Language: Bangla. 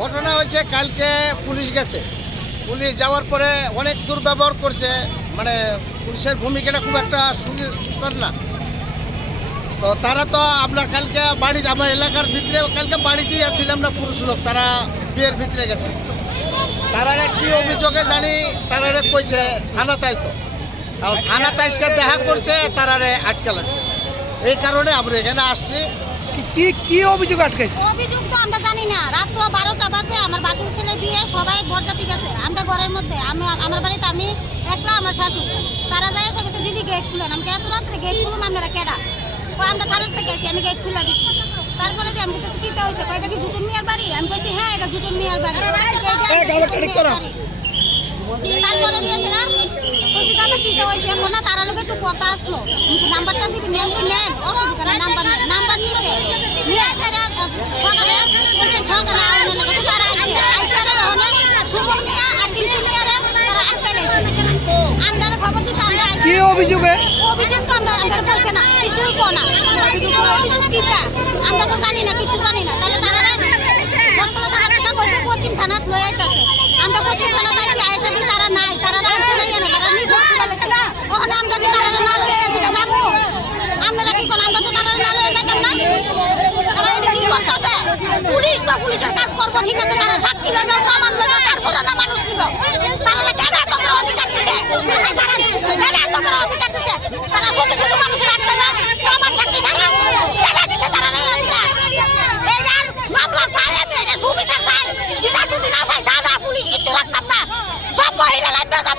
ঘটনা হয়েছে, কালকে পুলিশ গেছে। পুলিশ যাওয়ার পরে অনেক দুর্ব্যবহার করছে। মানে পুলিশের ভূমিকাটা খুব একটা সুন্দর না। তো তারা তো আমরা কালকে বাড়ি আমার এলাকার ভিতরে কালকে বাড়িতেই ছিলাম না পুরুষ লোক তারা বিয়ের ভিতরে গেছে। তারা কি অভিযোগে জানি তারা কইছে থানা তাই তো। আর থানা তাইসকে দেখা করছে তারারে আটকাল আছে এই কারণে আমরা এখানে আসছি। কি- কি কি অভিযোগ আটকাইছে? অভিযোগ তো আমরা জানি না। রাত্র বারোটা বাজে আমার বাসুর ছেলের বিয়ে সবাই বরযাত্রী গেছে। আমরা ঘরের মধ্যে আমি আমার বাড়িতে আমি একলা আমার শাশুড়ি। তারা যায় এসে গেছে দিদি গেট খুলেন। আমি এত রাত্রে গেট খুলুন আপনারা কেডা? আমরা থানার থেকে আছি আমি গেট খুলে দিচ্ছি তারপরে যে আমি কিছু কিটা হয়েছে কয় কি জুটুন মিয়ার বাড়ি? আমি কইছি হ্যাঁ এটা জুটুন মিয়ার বাড়ি। মিয়ার। তারপরে দিয়েছে না? কইছি দাদা কি হয়েছে এখন না তারা লোক একটু কথা আসলো। নাম্বারটা দিবি নেন তো নেন। অসুবিধা না নাম্বার নেন নাম্বার নিতে নিয়ে আসে সকালে। কইছে সকালে আউনে লাগে তো তারা আইছে। আইছে রে সুমন মিয়া আর টিঙ্কু মিয়া তারা আজকে আমরা খবর দিছি আমরা কি অভিযোগে অভিযোগ তো আমরা আমরা বলছে না কিছুই তো না অভিযোগ কিটা আমরা তো জানি না কিছু জানি না তাহলে তারা বটতলা থানা থেকে কইছে পশ্চিম থানাত লই আইতাছে আমরা পশ্চিম থানা যাইছি আয়েশা দি তারা নাই তারা রাজ্য নাই না তারা নিজ হসপিটালে ওখানে আমরা কি তারা না লই আইতে যাব আমরা কি কোন আমরা তো তারা না লই যাইতাম না তারা এটা কি করতেছে পুলিশের কাজ করব, ঠিক আছে, তারা সাক্ষী লইবে প্রমাণ লইবে তারপরে না মানুষ নিব। তারা কেন বড় অধিকার দিতে কেন বড় অধিকার দিতে তারা শুধু শুধু মানুষের না প্রমাণ সাক্ষী ছাড়া কেন দিতে তারা নেই অধিকার? এইটার মামলা চাই এটা সুবিচার চাই। বিচার যদি না পাই দাদা পুলিশ কিচ্ছু রাখতাম না। সব মহিলা